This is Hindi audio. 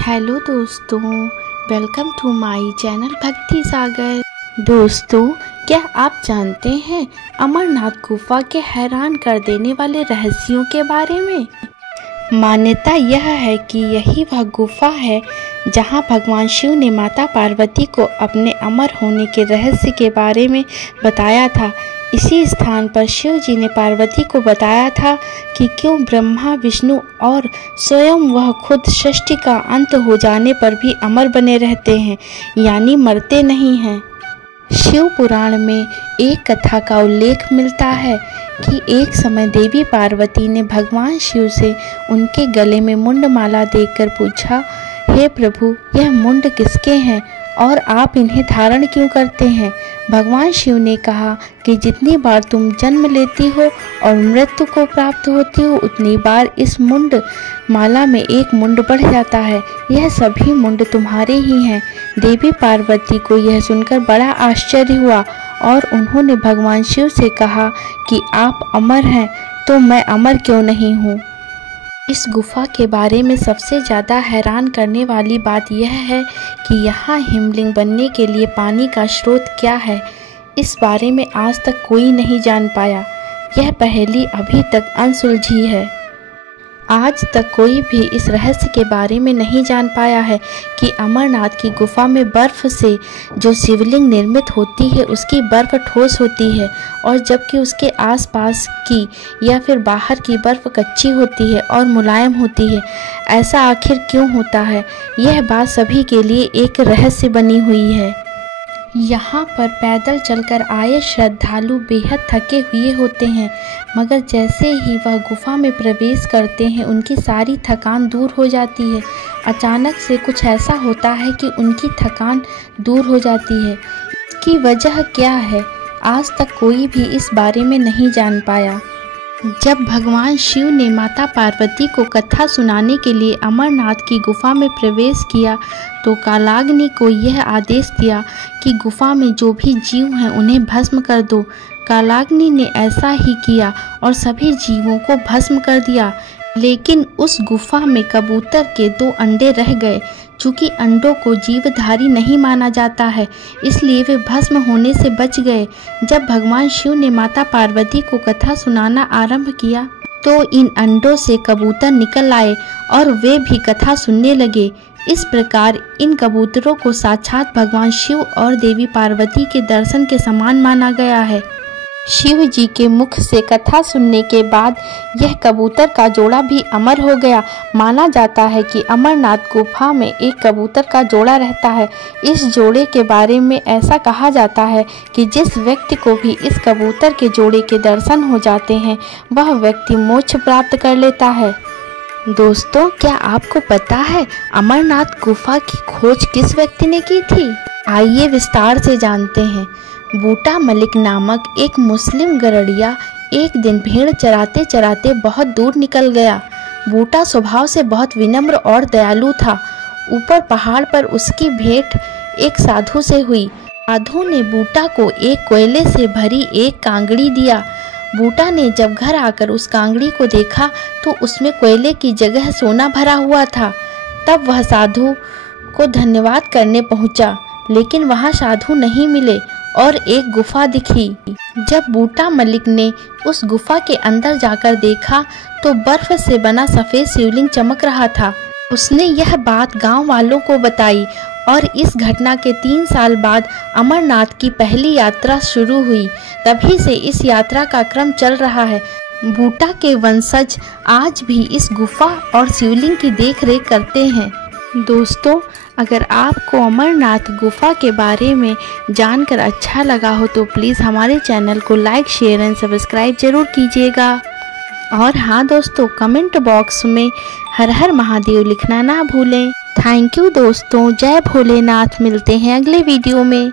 हेलो दोस्तों, वेलकम टू माय चैनल भक्ति सागर। दोस्तों, क्या आप जानते हैं अमरनाथ गुफा के हैरान कर देने वाले रहस्यों के बारे में? मान्यता यह है कि यही वह गुफा है जहां भगवान शिव ने माता पार्वती को अपने अमर होने के रहस्य के बारे में बताया था। इसी स्थान पर शिव जी ने पार्वती को बताया था कि क्यों ब्रह्मा, विष्णु और स्वयं वह खुद सृष्टि का अंत हो जाने पर भी अमर बने रहते हैं, यानी मरते नहीं हैं। शिव पुराण में एक कथा का उल्लेख मिलता है कि एक समय देवी पार्वती ने भगवान शिव से उनके गले में मुंडमाला देखकर पूछा, हे प्रभु, यह मुंड किसके हैं और आप इन्हें धारण क्यों करते हैं? भगवान शिव ने कहा कि जितनी बार तुम जन्म लेती हो और मृत्यु को प्राप्त होती हो, उतनी बार इस मुंड माला में एक मुंड बढ़ जाता है। यह सभी मुंड तुम्हारे ही हैं। देवी पार्वती को यह सुनकर बड़ा आश्चर्य हुआ और उन्होंने भगवान शिव से कहा कि आप अमर हैं, तो मैं अमर क्यों नहीं हूँ? इस गुफा के बारे में सबसे ज़्यादा हैरान करने वाली बात यह है कि यहाँ हिमलिंग बनने के लिए पानी का स्रोत क्या है, इस बारे में आज तक कोई नहीं जान पाया। यह पहेली अभी तक अनसुलझी है। आज तक कोई भी इस रहस्य के बारे में नहीं जान पाया है कि अमरनाथ की गुफा में बर्फ़ से जो शिवलिंग निर्मित होती है उसकी बर्फ़ ठोस होती है और जबकि उसके आसपास की या फिर बाहर की बर्फ़ कच्ची होती है और मुलायम होती है। ऐसा आखिर क्यों होता है? यह बात सभी के लिए एक रहस्य बनी हुई है। यहाँ पर पैदल चलकर आए श्रद्धालु बेहद थके हुए होते हैं, मगर जैसे ही वह गुफा में प्रवेश करते हैं उनकी सारी थकान दूर हो जाती है। अचानक से कुछ ऐसा होता है कि उनकी थकान दूर हो जाती है। इसकी वजह क्या है, आज तक कोई भी इस बारे में नहीं जान पाया। जब भगवान शिव ने माता पार्वती को कथा सुनाने के लिए अमरनाथ की गुफा में प्रवेश किया तो कालाग्नि को यह आदेश दिया कि गुफा में जो भी जीव हैं उन्हें भस्म कर दो। कालाग्नि ने ऐसा ही किया और सभी जीवों को भस्म कर दिया, लेकिन उस गुफा में कबूतर के 2 अंडे रह गए। चूँकि अंडों को जीवधारी नहीं माना जाता है, इसलिए वे भस्म होने से बच गए। जब भगवान शिव ने माता पार्वती को कथा सुनाना आरंभ किया तो इन अंडों से कबूतर निकल आए और वे भी कथा सुनने लगे। इस प्रकार इन कबूतरों को साक्षात भगवान शिव और देवी पार्वती के दर्शन के समान माना गया है। शिव जी के मुख से कथा सुनने के बाद यह कबूतर का जोड़ा भी अमर हो गया। माना जाता है कि अमरनाथ गुफा में एक कबूतर का जोड़ा रहता है। इस जोड़े के बारे में ऐसा कहा जाता है कि जिस व्यक्ति को भी इस कबूतर के जोड़े के दर्शन हो जाते हैं वह व्यक्ति मोक्ष प्राप्त कर लेता है। दोस्तों, क्या आपको पता है अमरनाथ गुफा की खोज किस व्यक्ति ने की थी? आइए विस्तार से जानते हैं। बूटा मलिक नामक एक मुस्लिम गरड़िया एक दिन भेड़ चराते चराते बहुत दूर निकल गया। बूटा स्वभाव से बहुत विनम्र और दयालु था। ऊपर पहाड़ पर उसकी भेंट एक साधु से हुई। साधु ने बूटा को एक कोयले से भरी एक कांगड़ी दिया। बूटा ने जब घर आकर उस कांगड़ी को देखा तो उसमें कोयले की जगह सोना भरा हुआ था। तब वह साधु को धन्यवाद करने पहुंचा, लेकिन वहां साधु नहीं मिले और एक गुफा दिखी। जब बूटा मलिक ने उस गुफा के अंदर जाकर देखा तो बर्फ से बना सफेद शिवलिंग चमक रहा था। उसने यह बात गांव वालों को बताई और इस घटना के 3 साल बाद अमरनाथ की पहली यात्रा शुरू हुई। तभी से इस यात्रा का क्रम चल रहा है। बूटा के वंशज आज भी इस गुफा और शिवलिंग की देखरेख करते हैं। दोस्तों, अगर आपको अमरनाथ गुफा के बारे में जानकर अच्छा लगा हो तो प्लीज़ हमारे चैनल को लाइक, शेयर एंड सब्सक्राइब जरूर कीजिएगा। और हाँ दोस्तों, कमेंट बॉक्स में हर हर महादेव लिखना ना भूलें। थैंक यू दोस्तों। जय भोलेनाथ। मिलते हैं अगले वीडियो में।